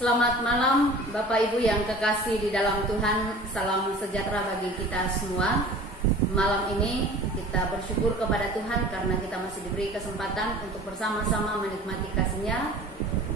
Selamat malam Bapak Ibu yang kekasih di dalam Tuhan. Salam sejahtera bagi kita semua. Malam ini kita bersyukur kepada Tuhan karena kita masih diberi kesempatan untuk bersama-sama menikmati kasih-Nya.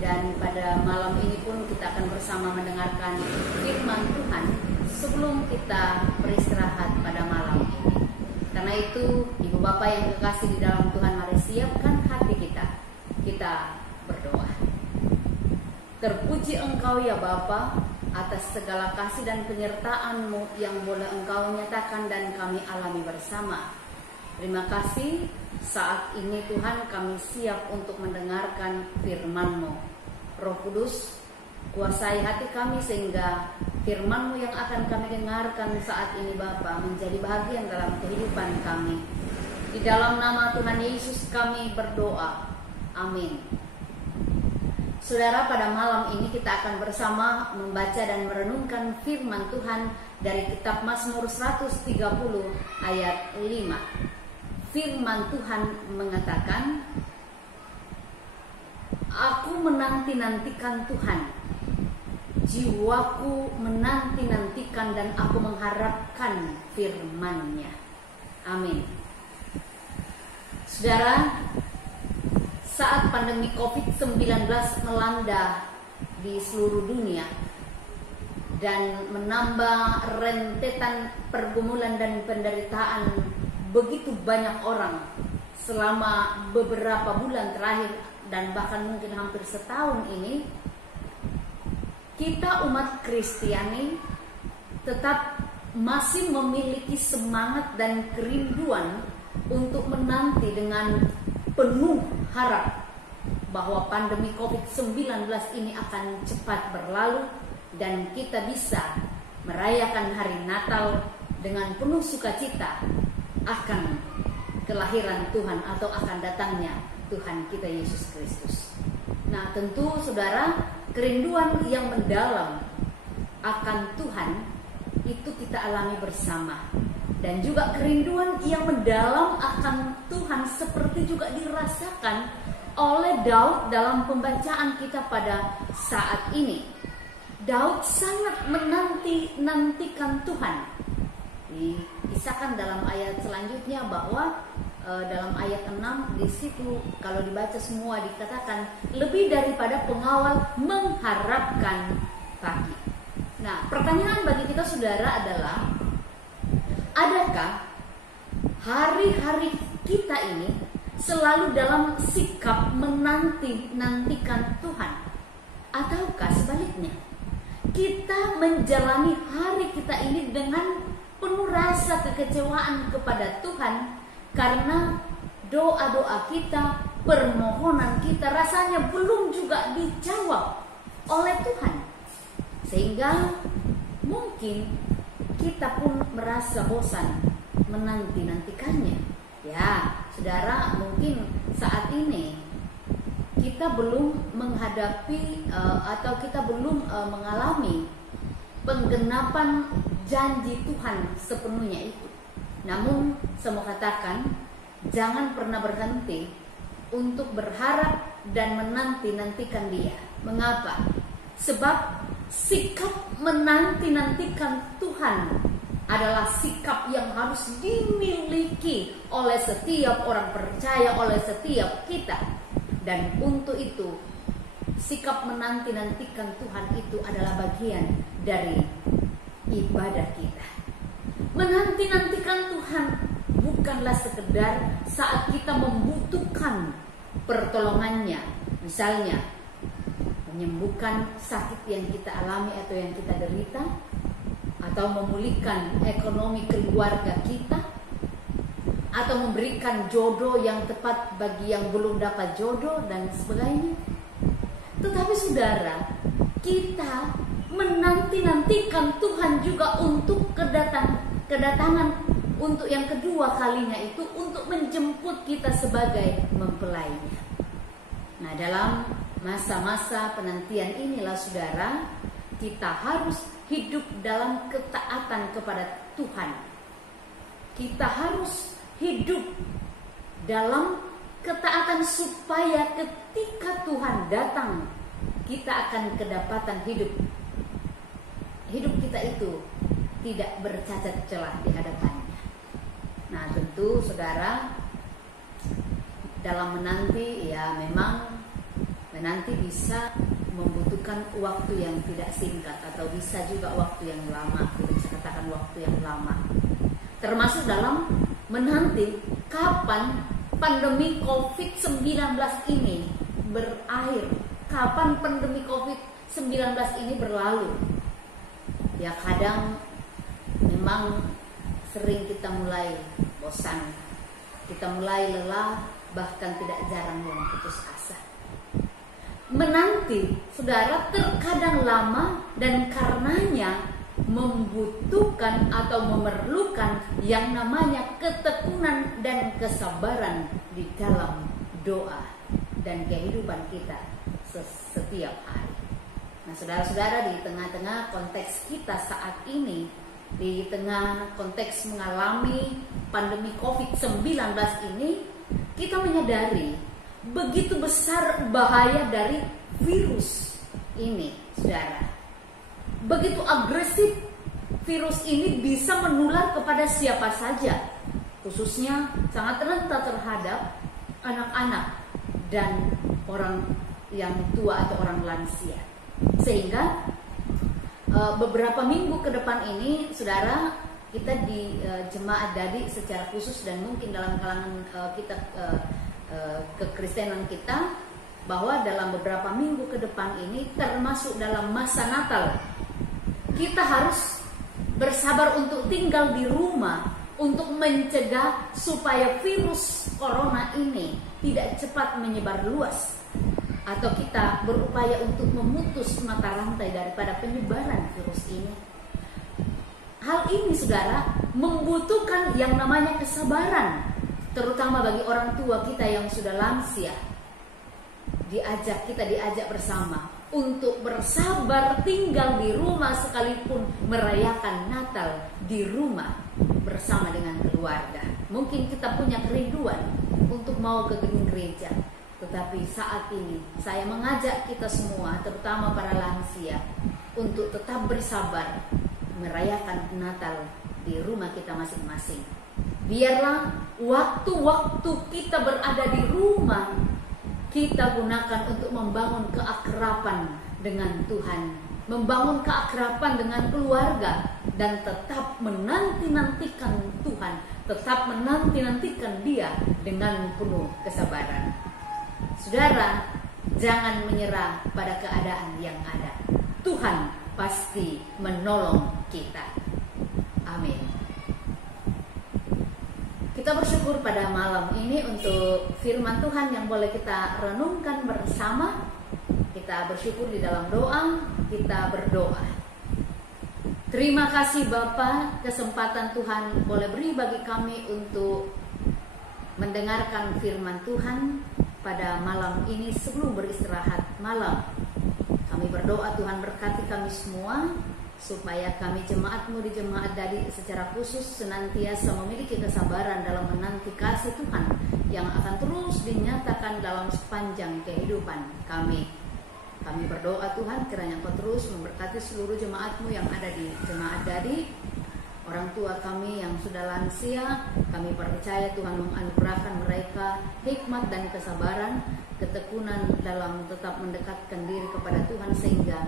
Dan pada malam ini pun kita akan bersama mendengarkan firman Tuhan sebelum kita beristirahat pada malam ini. Karena itu Ibu Bapak yang kekasih di dalam Tuhan, mari siapkan hati kita. Kita berdoa. Terpuji Engkau ya Bapa atas segala kasih dan penyertaan-Mu yang boleh Engkau nyatakan dan kami alami bersama. Terima kasih saat ini Tuhan kami siap untuk mendengarkan firman-Mu. Roh Kudus, kuasai hati kami sehingga firman-Mu yang akan kami dengarkan saat ini Bapa menjadi bahagian dalam kehidupan kami. Di dalam nama Tuhan Yesus kami berdoa. Amin. Saudara, pada malam ini kita akan bersama membaca dan merenungkan firman Tuhan dari kitab Mazmur 130 ayat 5. Firman Tuhan mengatakan, Aku menanti-nantikan Tuhan, jiwaku menanti-nantikan dan aku mengharapkan firman-Nya. Amin. Saudara, saat pandemi COVID-19 melanda di seluruh dunia dan menambah rentetan pergumulan dan penderitaan begitu banyak orang selama beberapa bulan terakhir dan bahkan mungkin hampir setahun ini, kita umat Kristiani tetap masih memiliki semangat dan kerinduan untuk menanti dengan penuh harap bahwa pandemi COVID-19 ini akan cepat berlalu dan kita bisa merayakan hari Natal dengan penuh sukacita akan kelahiran Tuhan atau akan datangnya Tuhan kita Yesus Kristus. Nah, tentu saudara, kerinduan yang mendalam akan Tuhan itu kita alami bersama. Dan juga kerinduan yang mendalam akan Tuhan seperti juga dirasakan oleh Daud dalam pembacaan kita pada saat ini. Daud sangat menanti-nantikan Tuhan. Dikisahkan dalam ayat selanjutnya bahwa dalam ayat 6 di situ kalau dibaca semua dikatakan lebih daripada pengawal mengharapkan pagi. Nah, pertanyaan bagi kita saudara adalah, adakah hari-hari kita ini selalu dalam sikap menanti-nantikan Tuhan? Ataukah sebaliknya, kita menjalani hari kita ini dengan penuh rasa kekecewaan kepada Tuhan karena doa-doa kita, permohonan kita rasanya belum juga dijawab oleh Tuhan. Sehingga mungkin kita pun merasa bosan menanti-nantikannya. Ya, saudara, mungkin saat ini kita belum menghadapi atau kita belum mengalami penggenapan janji Tuhan sepenuhnya itu. Namun, saya mau katakan, jangan pernah berhenti untuk berharap dan menanti-nantikan Dia. Mengapa? Sebab sikap menanti-nantikan Tuhan adalah sikap yang harus dimiliki oleh setiap orang percaya, oleh setiap kita. Dan untuk itu, sikap menanti-nantikan Tuhan itu adalah bagian dari ibadah kita. Menanti-nantikan Tuhan bukanlah sekedar saat kita membutuhkan pertolongannya. Misalnya, menyembuhkan sakit yang kita alami atau yang kita derita, atau memulihkan ekonomi keluarga kita, atau memberikan jodoh yang tepat bagi yang belum dapat jodoh dan sebagainya. Tetapi saudara, kita menanti-nantikan Tuhan juga untuk kedatangan untuk yang kedua kalinya itu, untuk menjemput kita sebagai mempelainya. Nah, dalam masa-masa penantian inilah saudara, kita harus hidup dalam ketaatan kepada Tuhan. Kita harus hidup dalam ketaatan supaya ketika Tuhan datang kita akan kedapatan hidup kita itu tidak bercacat celah di hadapannya. Nah, tentu saudara, dalam menanti, ya memang menanti bisa membutuhkan waktu yang tidak singkat, atau bisa juga waktu yang lama, kita bisa katakan waktu yang lama. Termasuk dalam menanti kapan pandemi COVID-19 ini berakhir, kapan pandemi COVID-19 ini berlalu. Ya kadang memang sering kita mulai bosan, kita mulai lelah, bahkan tidak jarang yang putus asa. Menanti, saudara, terkadang lama dan karenanya membutuhkan atau memerlukan yang namanya ketekunan dan kesabaran di dalam doa dan kehidupan kita setiap hari. Nah, saudara-saudara, di tengah-tengah konteks kita saat ini, di tengah konteks mengalami pandemi COVID-19 ini, kita menyadari begitu besar bahaya dari virus ini, saudara. Begitu agresif virus ini bisa menular kepada siapa saja, khususnya sangat rentan terhadap anak-anak dan orang yang tua atau orang lansia. Sehingga beberapa minggu ke depan ini, saudara, kita di jemaat Dadi secara khusus dan mungkin dalam kalangan kita kekristenan kita, bahwa dalam beberapa minggu ke depan ini, termasuk dalam masa Natal, kita harus bersabar untuk tinggal di rumah untuk mencegah supaya virus corona ini tidak cepat menyebar luas, atau kita berupaya untuk memutus mata rantai daripada penyebaran virus ini. Hal ini, saudara, membutuhkan yang namanya kesabaran, terutama bagi orang tua kita yang sudah lansia. Kita diajak bersama untuk bersabar tinggal di rumah, sekalipun merayakan Natal di rumah bersama dengan keluarga. Mungkin kita punya kerinduan untuk mau ke gedung gereja, tetapi saat ini saya mengajak kita semua, terutama para lansia, untuk tetap bersabar merayakan Natal di rumah kita masing-masing. Biarlah waktu-waktu kita berada di rumah kita gunakan untuk membangun keakraban dengan Tuhan, membangun keakraban dengan keluarga, dan tetap menanti-nantikan Tuhan, tetap menanti-nantikan Dia dengan penuh kesabaran. Saudara, jangan menyerah pada keadaan yang ada. Tuhan pasti menolong kita. Amin. Kita bersyukur pada malam ini untuk firman Tuhan yang boleh kita renungkan bersama. Kita bersyukur di dalam doa, kita berdoa. Terima kasih Bapa, kesempatan Tuhan boleh beri bagi kami untuk mendengarkan firman Tuhan pada malam ini sebelum beristirahat malam. Kami berdoa Tuhan berkati kami semua, supaya kami jemaat-Mu di jemaat Dadi secara khusus senantiasa memiliki kesabaran dalam menanti kasih Tuhan yang akan terus dinyatakan dalam sepanjang kehidupan kami. Kami berdoa Tuhan, kiranya Engkau terus memberkati seluruh jemaat-Mu yang ada di jemaat Dadi, orang tua kami yang sudah lansia. Kami percaya Tuhan menganugerahkan mereka hikmat dan kesabaran, ketekunan dalam tetap mendekatkan diri kepada Tuhan, sehingga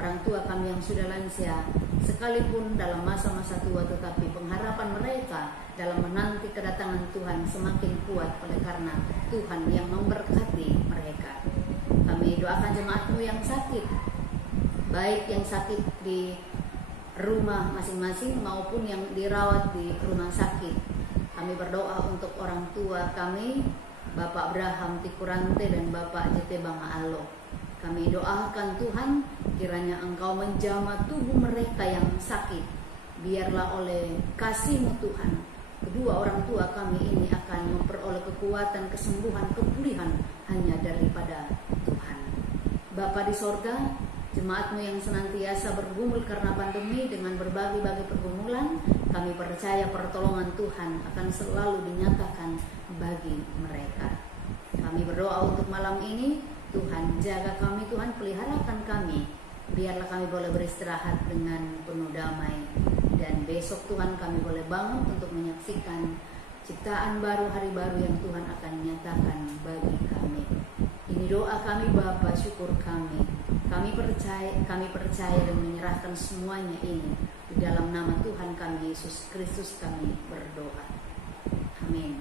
orang tua kami yang sudah lansia, sekalipun dalam masa-masa tua, tetapi pengharapan mereka dalam menanti kedatangan Tuhan semakin kuat oleh karena Tuhan yang memberkati mereka. Kami doakan jemaat-Mu yang sakit, baik yang sakit di rumah masing-masing maupun yang dirawat di rumah sakit. Kami berdoa untuk orang tua kami, Bapak Abraham Tikurante dan Bapak JT Bangaalo. Kami doakan Tuhan, kiranya Engkau menjamah tubuh mereka yang sakit. Biarlah oleh kasih-Mu Tuhan, kedua orang tua kami ini akan memperoleh kekuatan, kesembuhan, kepulihan hanya daripada Tuhan. Bapa di sorga, jemaat-Mu yang senantiasa bergumul karena pandemi dengan berbagai-bagai pergumulan, kami percaya pertolongan Tuhan akan selalu dinyatakan bagi mereka. Kami berdoa untuk malam ini, Tuhan jaga kami, Tuhan peliharakan kami. Biarlah kami boleh beristirahat dengan penuh damai. Dan besok Tuhan kami boleh bangun untuk menyaksikan ciptaan baru, hari baru yang Tuhan akan nyatakan bagi kami. Ini doa kami Bapa, syukur kami. Kami percaya dan menyerahkan semuanya ini. Di dalam nama Tuhan kami Yesus Kristus kami berdoa. Amin.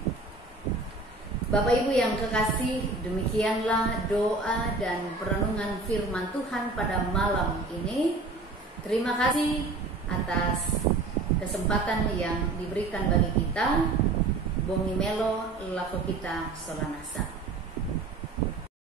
Bapak Ibu yang kekasih, demikianlah doa dan perenungan firman Tuhan pada malam ini. Terima kasih atas kesempatan yang diberikan bagi kita. Bongi Melo Lako kita Solanasa.